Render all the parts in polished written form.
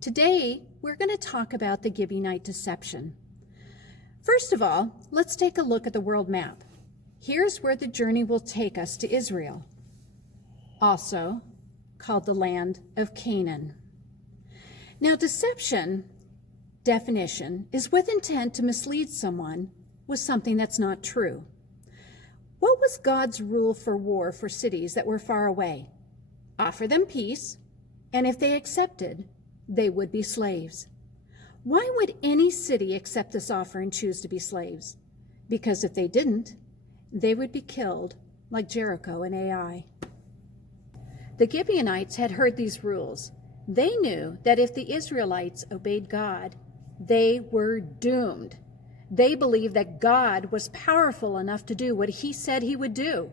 Today, we're going to talk about the Gibeonite deception. First of all, let's take a look at the world map. Here's where the journey will take us to Israel, also called the land of Canaan. Now, deception, definition, is with intent to mislead someone with something that's not true. What was God's rule for war for cities that were far away? Offer them peace, and if they accepted, they would be slaves. Why would any city accept this offer and choose to be slaves? Because if they didn't, they would be killed like Jericho and Ai. The Gibeonites had heard these rules. They knew that if the Israelites obeyed God, they were doomed. They believed that God was powerful enough to do what he said he would do.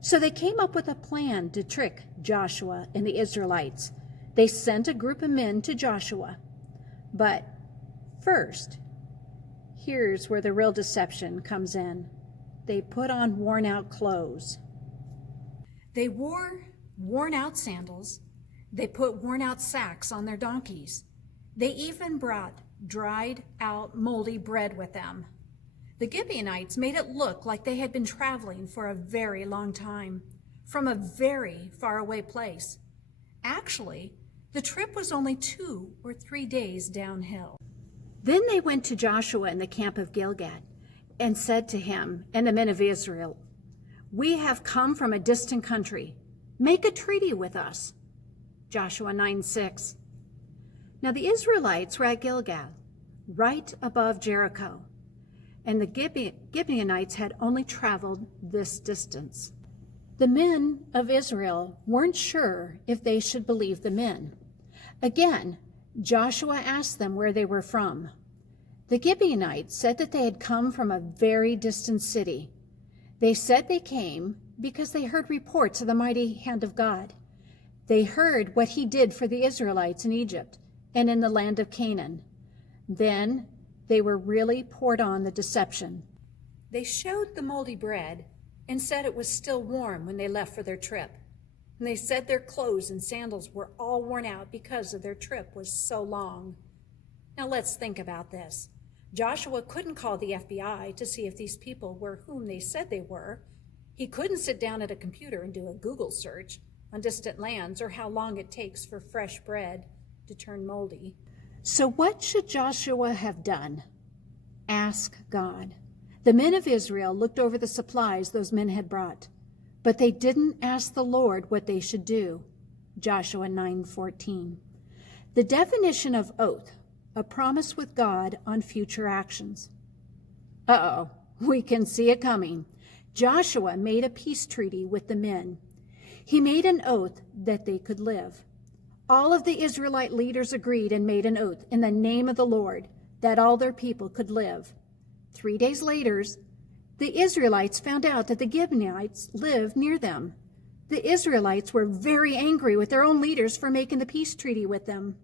So they came up with a plan to trick Joshua and the Israelites. They sent a group of men to Joshua. But first, here's where the real deception comes in. They put on worn-out clothes. They wore worn-out sandals. They put worn-out sacks on their donkeys. They even brought dried-out, moldy bread with them. The Gibeonites made it look like they had been traveling for a very long time, from a very far-away place. Actually, the trip was only 2 or 3 days downhill. Then they went to Joshua in the camp of Gilgal and said to him and the men of Israel, "We have come from a distant country. Make a treaty with us." Joshua 9:6. Now the Israelites were at Gilgal, right above Jericho, and the Gibeonites had only traveled this distance. The men of Israel weren't sure if they should believe the men. Again, Joshua asked them where they were from. The Gibeonites said that they had come from a very distant city. They said they came because they heard reports of the mighty hand of God. They heard what he did for the Israelites in Egypt and in the land of Canaan. Then they were really poured on the deception. They showed the moldy bread and said it was still warm when they left for their trip. And they said their clothes and sandals were all worn out because of their trip was so long. Now let's think about this. Joshua couldn't call the FBI to see if these people were whom they said they were. He couldn't sit down at a computer and do a Google search on distant lands or how long it takes for fresh bread to turn moldy. So what should Joshua have done? Ask God. The men of Israel looked over the supplies those men had brought, but they didn't ask the Lord what they should do. Joshua 9:14. The definition of oath, a promise with God on future actions. We can see it coming. Joshua made a peace treaty with the men. He made an oath that they could live. All of the Israelite leaders agreed and made an oath in the name of the Lord that all their people could live. 3 days later, the Israelites found out that the Gibeonites lived near them. The Israelites were very angry with their own leaders for making the peace treaty with them.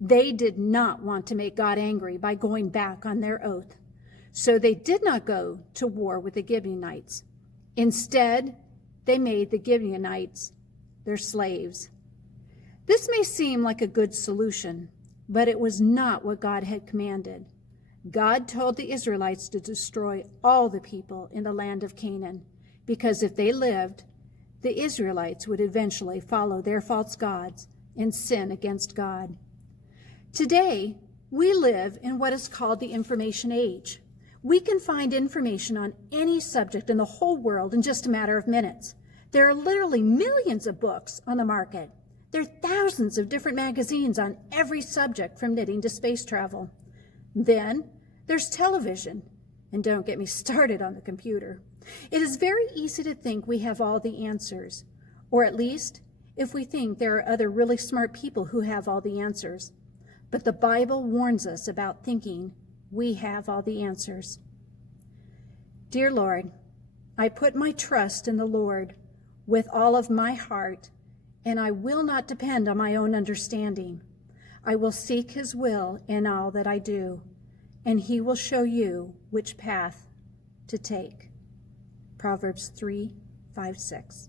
They did not want to make God angry by going back on their oath. So they did not go to war with the Gibeonites. Instead, they made the Gibeonites their slaves. This may seem like a good solution, but it was not what God had commanded. God told the Israelites to destroy all the people in the land of Canaan, because if they lived, the Israelites would eventually follow their false gods and sin against God. Today, we live in what is called the information age. We can find information on any subject in the whole world in just a matter of minutes. There are literally millions of books on the market. There are thousands of different magazines on every subject from knitting to space travel. Then there's television, and don't get me started on the computer. It is very easy to think we have all the answers, or at least if we think there are other really smart people who have all the answers. But the Bible warns us about thinking we have all the answers. Dear Lord, I put my trust in the Lord with all of my heart, and I will not depend on my own understanding. I will seek his will in all that I do, and he will show you which path to take. Proverbs 3:5-6.